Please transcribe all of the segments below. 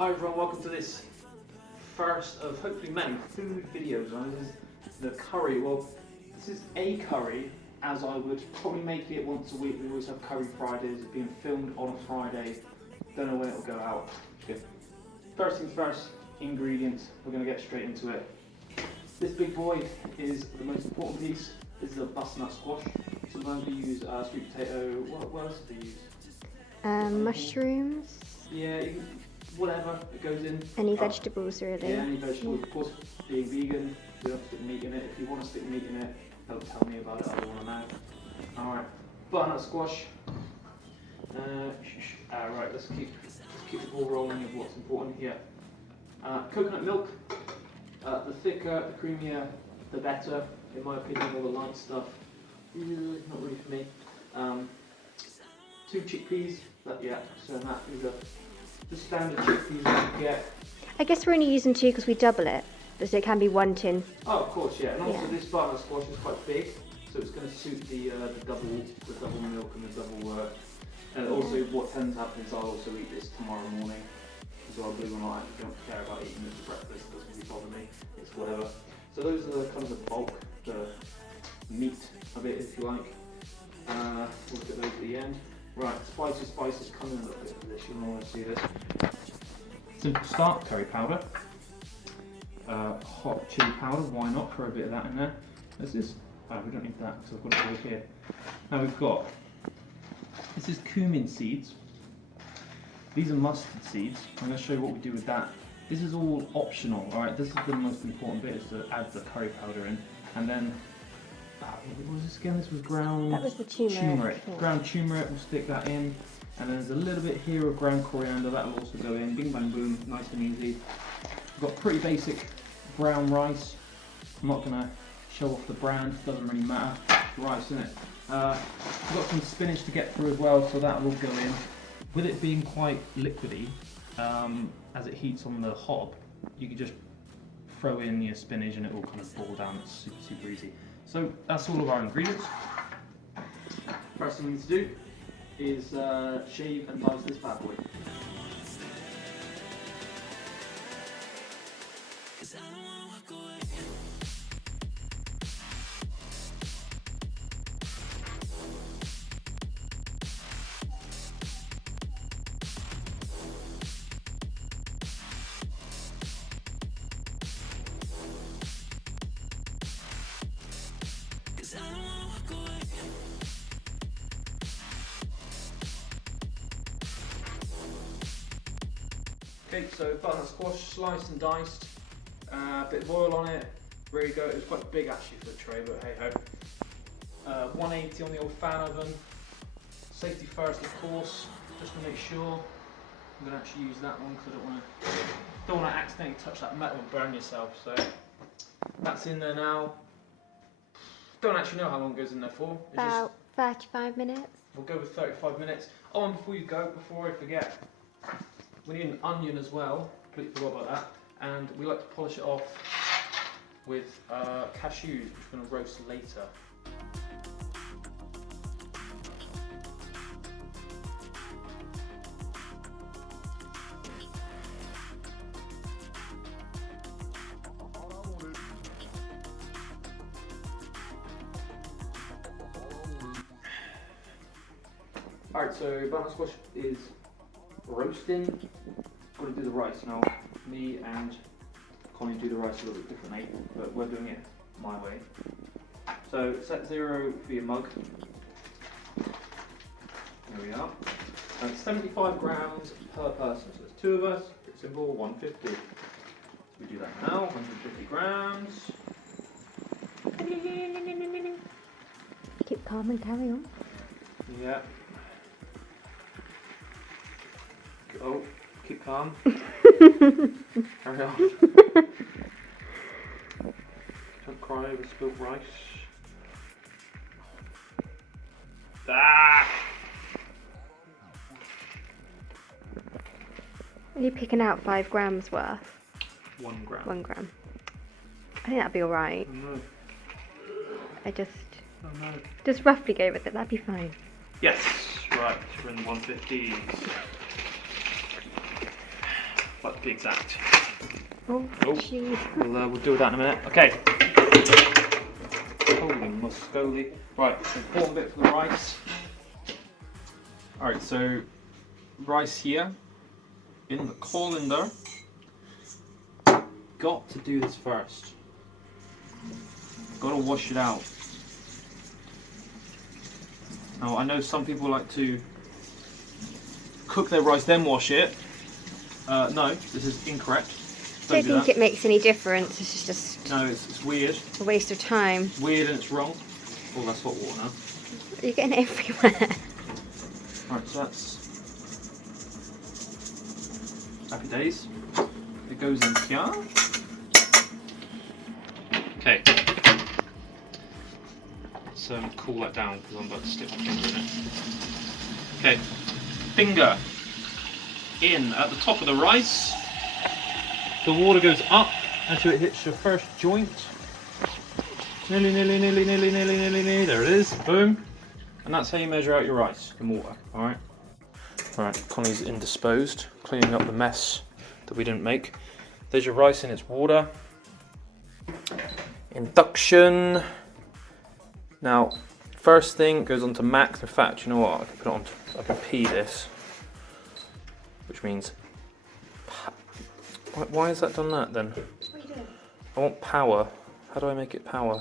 Hi everyone, welcome to this first of hopefully many food videos. And this is the curry. Well, this is a curry, as I would probably make it once a week. We always have curry Fridays. It's being filmed on a Friday. Don't know when it will go out. Okay. First things first, ingredients. We're going to get straight into it. This big boy is the most important piece. This is a butternut squash. Sometimes we use sweet potato. What else do we use? Mushrooms. Yeah, whatever it goes in. Any vegetables really. Yeah, any vegetables. Of course, being vegan, we don't stick meat in it. If you want to stick meat in it, don't tell me about it. I don't want to know. All right, butternut squash. Right, let's keep the ball rolling with what's important here. Coconut milk. The thicker, the creamier, the better. In my opinion, all the light stuff, not really for me. 2 chickpeas. So that is the standard chickpeas you can get. I guess we're only using 2 because we double it, so it can be 1 tin. Oh, of course, yeah. And also this butternut squash is quite big, so it's going to suit the double milk and the double. And also, what tends to happen is I'll also eat this tomorrow morning. So believe it or not, I don't care about eating it for breakfast. It doesn't really bother me. It's whatever. So those are kind of the bulk, the meat of it, if you like. We'll look at those at the end. Right, spices, come in a little bit for this, you'll want to see this. Simple start, curry powder. Hot chili powder, why not, throw a bit of that in there. There's this, we don't need that because I've got it over here. Now we've got, this is cumin seeds. These are mustard seeds. I'm going to show you what we do with that. This is all optional, alright, this is the most important bit, is to add the curry powder in. And then, what was this again? This was ground... That was the turmeric. Ground turmeric, we'll stick that in. And then there's a little bit here of ground coriander, that will also go in. Bing bang boom, nice and easy. We've got pretty basic brown rice. I'm not going to show off the brand, doesn't really matter. It's rice, isn't it? We've got some spinach to get through as well, so that will go in. With it being quite liquidy, as it heats on the hob, you can just throw in your spinach and it will kind of boil down. It's super, super easy. So that's all of our ingredients. First thing we need to do is shave and dice this bad boy. Okay, so butternut squash, sliced and diced, a bit of oil on it, ready to go. It was quite big actually for the tray, but hey ho. 180 on the old fan oven. Safety first, of course, just to make sure. I'm going to actually use that one because I don't want to accidentally touch that metal and burn yourself. So that's in there now. Don't actually know how long it goes in there for. It's about 35 minutes. We'll go with 35 minutes. Oh, and before I forget, we need an onion as well, completely forgot about that, and we like to polish it off with cashews, which we're going to roast later. Alright, so butternut squash is roasting. Got to do the rice now. Me and Connie do the rice a little bit differently, but we're doing it my way. So set 0 for your mug. There we are. And 75 grams per person. So there's 2 of us. It's simple. 150. So we do that now. 150 grams. Keep calm and carry on. Yeah. Oh, keep calm. Carry on. Don't cry over spilt rice. Ah! Are you picking out 5 grams worth? 1 gram. 1 gram. I think that'd be alright. Oh no. I just Oh no. Just roughly go with it, that'd be fine. Yes, right, we're in the 150s. Like to be exact. Oh, Oh, jeez. we'll do that in a minute. Okay. Holy muscoli. Right, important bit for the rice. Alright, so rice here in the colander. Got to do this first. Got to wash it out. Now I know some people like to cook their rice then wash it. No, this is incorrect. I don't think it makes any difference. It's just no, it's weird. a waste of time. It's weird and it's wrong. Oh, that's hot water now. You're getting it everywhere. Right, so that's happy days. It goes in here. Okay. Let's cool that down because I'm about to stick my finger in it. Okay, finger in at the top of the rice. The water goes up until it hits your first joint. Nearly. There it is. Boom. And that's how you measure out your rice in water. Alright. Alright, Connie's indisposed, cleaning up the mess that we didn't make. There's your rice in its water. Induction. Now, first thing goes on to max. In fact, you know what? I can put it on. I can P this, which means. Why has that done that then? What are you doing? I want power. How do I make it power?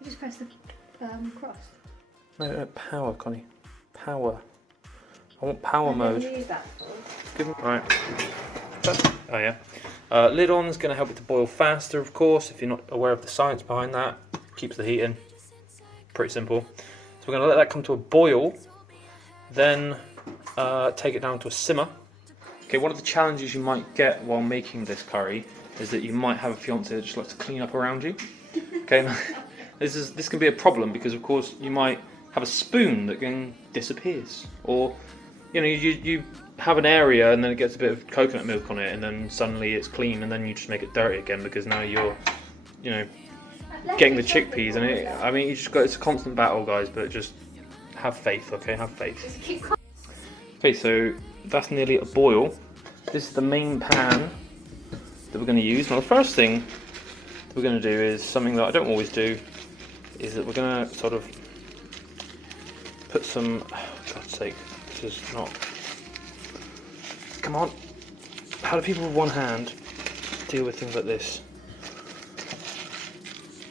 You just press the cross. No, power, Connie. Power. I want power mode. Use that for. Right. Oh yeah. Lid on is going to help it to boil faster, of course. If you're not aware of the science behind that, keeps the heat in. Pretty simple. So we're going to let that come to a boil, then take it down to a simmer. Okay, one of the challenges you might get while making this curry is that you might have a fiance that just likes to clean up around you. Okay, now, this can be a problem because of course you might have a spoon that disappears, or you know you have an area and then it gets a bit of coconut milk on it and then suddenly it's clean and then you just make it dirty again because now you're getting the chickpeas and it's a constant battle, guys, but just have faith, okay, have faith. Okay, so that's nearly at a boil. This is the main pan that we're going to use. Now the first thing that we're going to do is something that I don't always do, is that we're going to sort of put some, oh, God's sake, this is not, come on, how do people with one hand deal with things like this?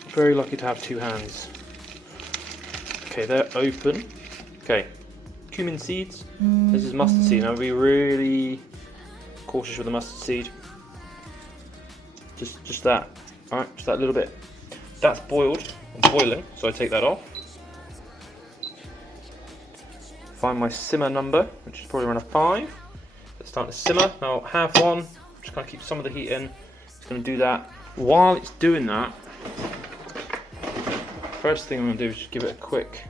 Very lucky to have two hands. Okay, they're open. Okay, cumin seeds. This is mustard seed. Now be really cautious with the mustard seed. Just that. Alright, just that little bit. That's boiled, boiling, so I take that off. Find my simmer number, which is probably around a 5. It's starting to simmer. Now half on, just gonna keep some of the heat in. It's gonna do that. While it's doing that, first thing I'm gonna do is just give it a quick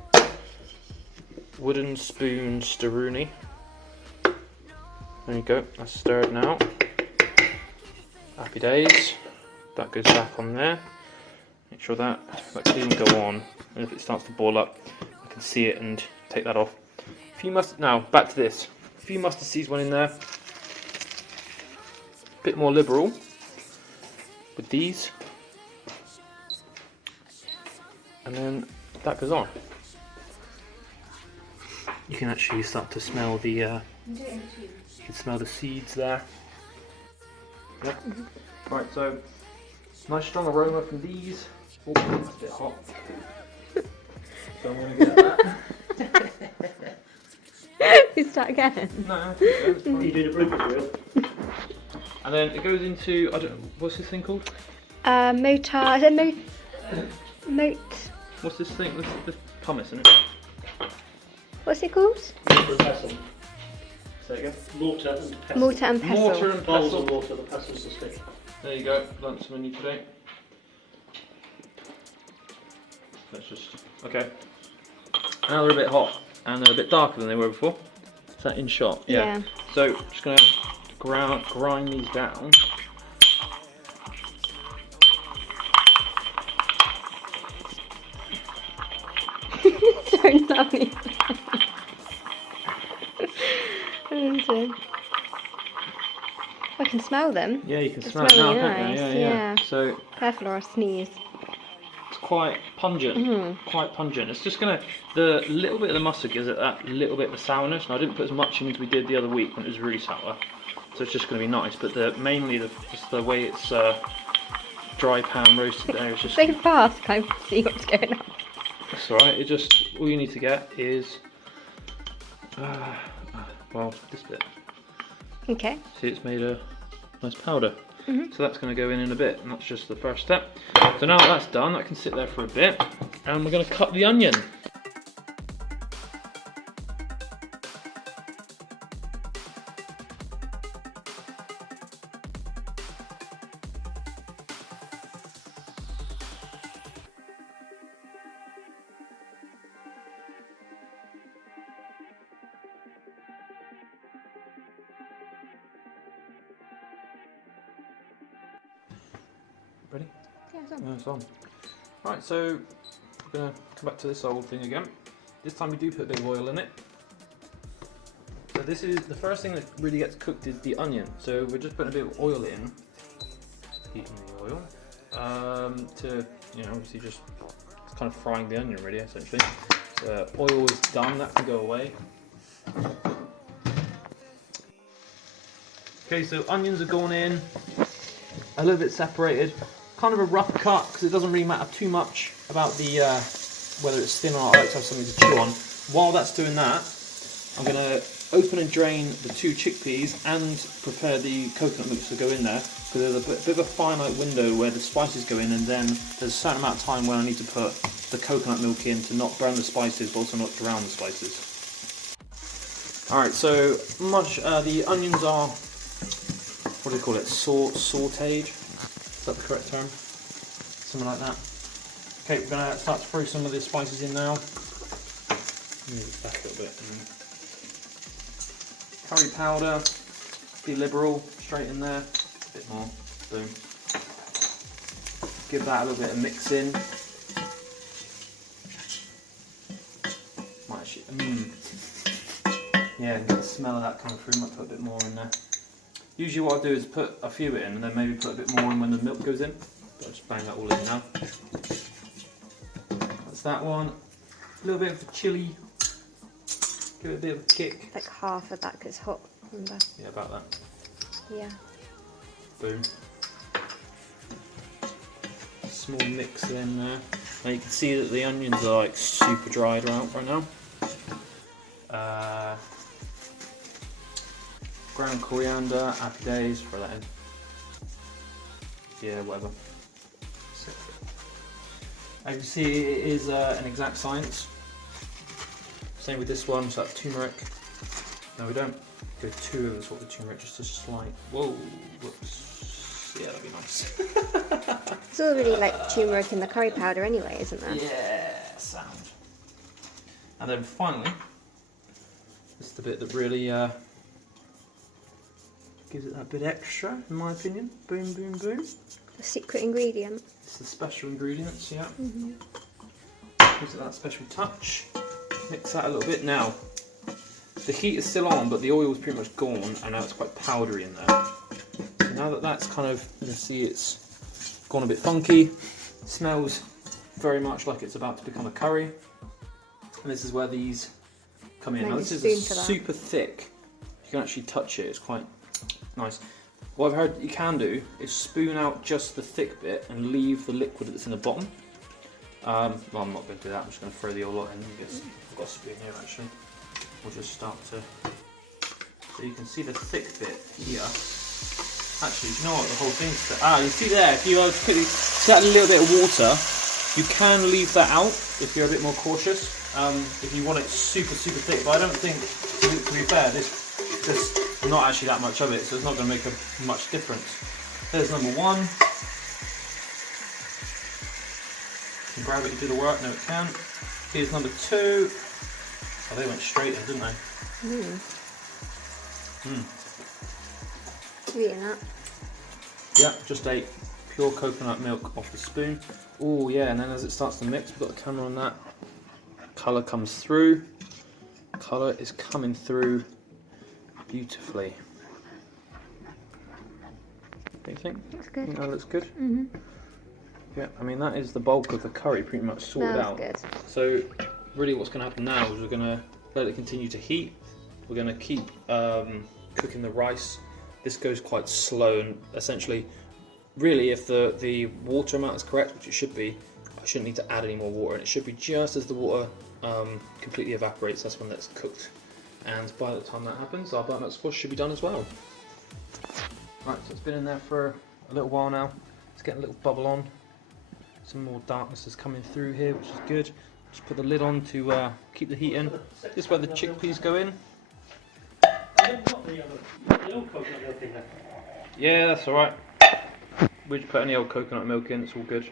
wooden spoon stirroony. There you go, that's stirred now. Happy days. That goes back on there. Make sure that can even go on. And if it starts to boil up, I can see it and take that off. Now, back to this. A few mustard seeds went in there. A bit more liberal with these. And then that goes on. You can actually start to smell the you can smell the seeds there. Yeah. Right, so nice strong aroma from these. Oh, that's a bit hot. So I'm gonna get that. You start again. No, it's fine. You do the bloopers reel. And then it goes into, I don't know, what's this thing called? Motar. Is it moat? What's this thing? This is pumice, isn't it? What's it called? Mortar and pestle. Say it again. Mortar and pestle. Mortar and pestle. Mortar and Bowls pestle. of water, the pestle's the stick. There you go. Learned something new today. Let's just, okay. Now they're a bit hot and they're a bit darker than they were before. Is that in shot? Yeah. So just gonna grind these down. Don't love me. I can smell them. Yeah, you can They smell it now, really can't you? nice, Yeah. yeah. So Careful or I sneeze. it's quite pungent. Quite pungent. It's just gonna, the little bit of the mustard gives it that little bit of the sourness. And I didn't put as much in as we did the other week when it was really sour. So it's just gonna be nice. But just the way it's dry pan roasted there is just. So fast, can't even see what's going on. That's alright. It just, all you need to get is, well, this bit. Okay. See, it's made a nice powder. So that's going to go in a bit, and that's just the first step. So now that that's done, that can sit there for a bit, and we're going to cut the onion. Ready? Yeah, it's on. Yeah, it's on. Right, so we're going to come back to this old thing again. This time we do put a bit of oil in it. So this is the first thing that really gets cooked is the onion. So we're just putting a bit of oil in, heating the oil, to, you know, obviously just it's kind of frying the onion really, essentially. So oil is done, that can go away. Okay, so onions are gone in, a little bit separated. Kind of a rough cut because it doesn't really matter too much about the whether it's thin or not. I like to have something to chew on. While that's doing that, I'm going to open and drain the 2 chickpeas and prepare the coconut mix to go in there, because there's a bit of a finite window where the spices go in, and then there's a certain amount of time when I need to put the coconut milk in to not burn the spices but also not drown the spices. Alright, so the onions are, what do you call it, sautéed? Is that the correct term? Something like that. Okay, we're going to start to throw some of the spices in now. Move it back a little bit. Curry powder, be liberal, straight in there. A bit more, boom. Give that a little bit of mix in. Might actually, yeah, I can get the smell of that coming through. Might put a bit more in there. Usually what I do is put a few in and then maybe put a bit more in when the milk goes in. But I'll just bang that all in now. That's that one. A little bit of chilli. Give it a bit of a kick. Like half of that because it's hot, remember? Yeah, about that. Yeah. Boom. Small mix in there. Now you can see that the onions are like super dried out right now. Ground coriander, happy days, throw that in. Yeah, whatever. As you see, it is an exact science. Same with this one, so that's turmeric. No, we don't go too over the top of the turmeric, just a slight. Whoa, whoops. Yeah, that'd be nice. It's already like turmeric in the curry powder anyway, isn't there? Yeah, sound. And then finally, this is the bit that really gives it that bit extra, in my opinion. Boom, boom, boom. The secret ingredient. It's the special ingredients, yeah. Gives it that special touch. Mix that a little bit. Now, the heat is still on, but the oil is pretty much gone, and now it's quite powdery in there. So now that that's kind of, you can see it's gone a bit funky. Smells very much like it's about to become a curry. And this is where these come in. Now this is super thick. You can actually touch it. It's quite nice. What I've heard you can do is spoon out just the thick bit and leave the liquid that's in the bottom. Well, I'm not going to do that. I'm just going to throw the whole lot in. I've got a spoon here actually. We'll just start to. So you can see the thick bit here. Actually, you know what? The whole thing's. You see there. If you quickly see that little bit of water, you can leave that out if you're a bit more cautious. If you want it super thick, but I don't think, to be fair, there's not actually that much of it, so it's not going to make much difference. There's number one. Can grab it and do the work. No, it can. Here's number two. Oh, they went straight in, didn't they? Eating that. Yeah, just ate pure coconut milk off the spoon. Oh yeah, and then as it starts to mix, we've got the camera on that. Colour comes through. Colour is coming through beautifully. What do you think? Looks good. Think that looks good? Mhm. Yeah, I mean that is the bulk of the curry pretty much sorted Smells out. good. So really what's going to happen now is we're going to let it continue to heat. We're going to keep cooking the rice. This goes quite slow, and essentially, really if the water amount is correct, which it should be, I shouldn't need to add any more water, and it should be just as the water completely evaporates, that's when that's cooked. And by the time that happens, our butternut squash should be done as well. Right, so it's been in there for a little while now. It's getting a little bubble on. Some more darkness is coming through here, which is good. Just put the lid on to keep the heat in. This is where the chickpeas go in. Yeah, that's alright. We just put any old coconut milk in, it's all good.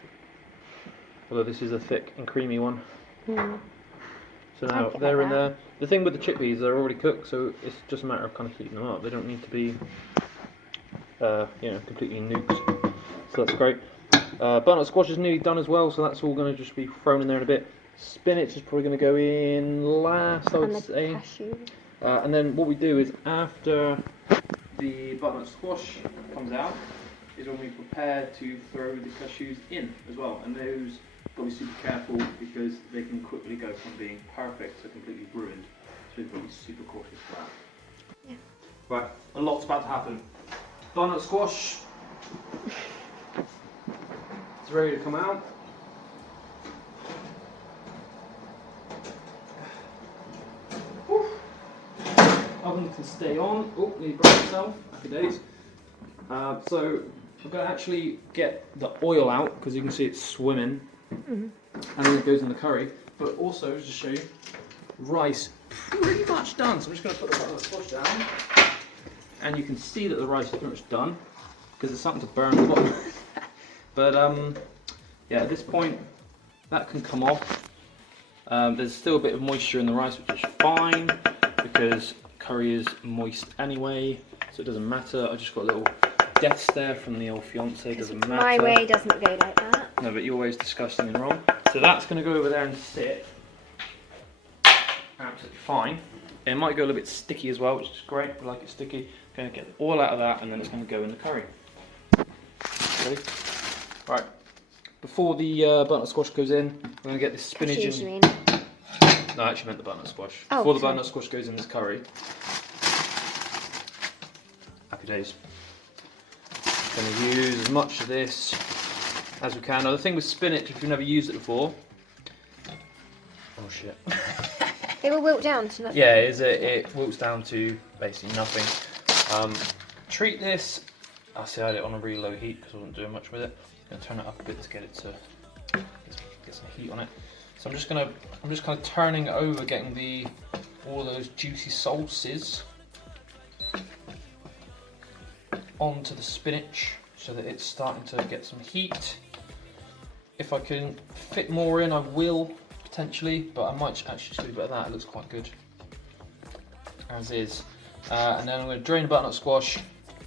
Although this is a thick and creamy one. Mm. So now they're in there. The thing with the chickpeas, they're already cooked, so it's just a matter of kind of heating them up. They don't need to be, you know, completely nuked. So that's great. Butternut squash is nearly done as well, so that's all going to just be thrown in there in a bit. Spinach is probably going to go in last, I would say. And then what we do is after the butternut squash comes out, is when we prepare to throw the cashews in as well. And those, got to be super careful because they can quickly go from being perfect to completely ruined. So we've got to be super cautious for that. Yeah. Right, a lot's about to happen. Butternut squash. It's ready to come out. Oven can stay on. Oh, need to burn itself. Happy days. So we're going to actually get the oil out because you can see it's swimming, and then it goes in the curry. But also, just to show you, rice pretty much done. So I'm just going to put the butternut squash down, and you can see that the rice is pretty much done because there's something to burn at the bottom. But yeah, at this point, that can come off. There's still a bit of moisture in the rice, which is fine because curry is moist anyway, so it doesn't matter. I just got a little death stare from the old fiance. Doesn't matter. My way doesn't go like that. No, but your way is disgusting and wrong. So that's going to go over there and sit. Absolutely fine. It might go a little bit sticky as well, which is great. I like it sticky. Going to get the oil out of that, and then it's going to go in the curry. Ready? Right. Before the butternut squash goes in, we're going to get this spinach in. No, I actually meant the butternut squash. Oh, before the butternut squash goes in this curry. Happy days. Going to use as much of this as we can. Now the thing with spinach, if you've never used it before, oh shit. It will wilt down to nothing. Yeah, it wilts down to basically nothing. Treat this. I see I had it on a really low heat because I wasn't doing much with it. I'm going to turn it up a bit to get it to get some heat on it. So I'm just kind of turning it over, getting all those juicy sauces onto the spinach so that it's starting to get some heat. If I can fit more in, I will potentially, but I might actually just leave it at that. It looks quite good as is. And then I'm going to drain the butternut squash,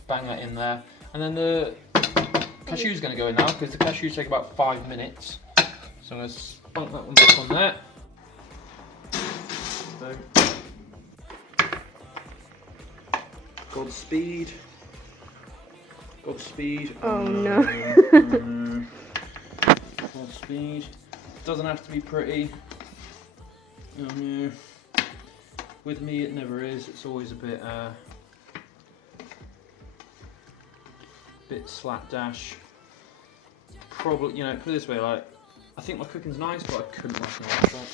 bang that in there, and then the cashews are going to go in now because the cashews take about 5 minutes. So I'm going to spunk that one back on there. So, Godspeed. Godspeed. Oh no. Godspeed. Doesn't have to be pretty. Oh no. With me it never is. It's always a bit slapdash. Probably, you know, put it this way, like, I think my cooking's nice, but I couldn't work on it.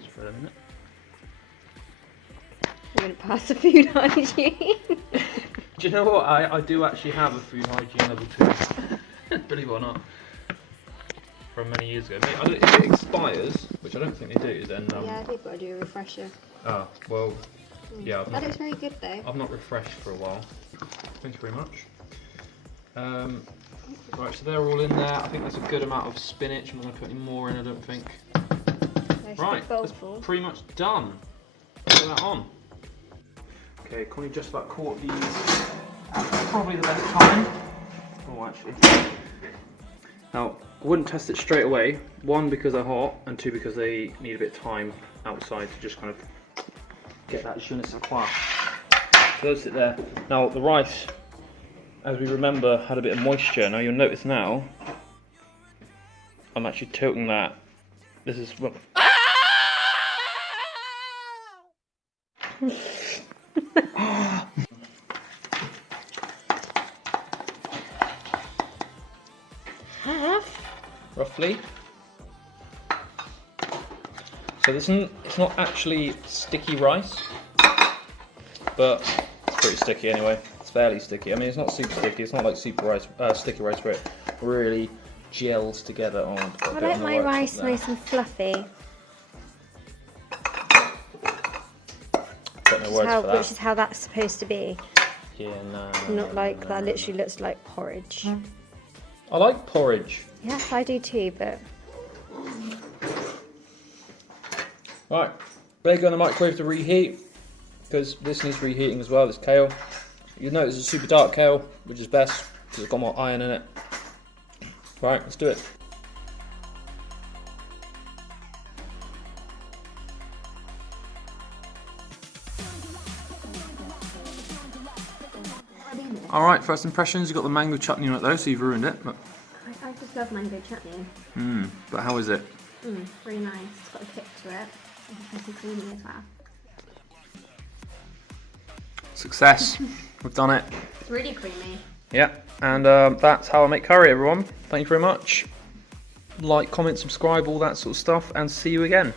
Just for a minute. I'm going to pass the food hygiene. Do you know what? I do actually have a food hygiene level 2. Believe it or not. From many years ago. I mean, if it expires, which I don't think they do, then... Yeah, I think I've got to do a refresher. Oh, well, yeah. That looks very good though. I've not refreshed for a while. Thank you very much. Right, so they're all in there. I think that's a good amount of spinach. I'm not going to put any more in, I don't think. Right, that's pretty much done. Put that on. Okay, Connie just about caught these at probably the best time. Oh, actually. Now, I wouldn't test it straight away. 1, because they're hot, and 2, because they need a bit of time outside to just kind of get that je ne sais quoi. So those sit there. Now, the rice as we remember, had a bit of moisture. Now you'll notice now, I'm actually tilting that. This is what. Roughly. So this isn't, it's not actually sticky rice, but it's pretty sticky anyway. It's fairly sticky. I mean, it's not super sticky. It's not like super rice, sticky rice where it really gels together. Oh, I like my rice nice and fluffy. Got no words for that. Which is how that's supposed to be. Yeah, no. Not like that. Literally looks like porridge. I like porridge. Yes, I do too, but. Right, better go in the microwave to reheat, because this needs reheating as well, this kale. You notice it's a super dark kale, which is best, because it's got more iron in it. Right, let's do it. Alright, first impressions, you've got the mango chutney on it though, so you've ruined it. But... I just love mango chutney. But how is it? Really nice. It's got a kick to it. It's creamy as well. Success. We've done it. It's really creamy. Yeah, and that's how I make curry, everyone. Thank you very much. Like, comment, subscribe, all that sort of stuff, and see you again.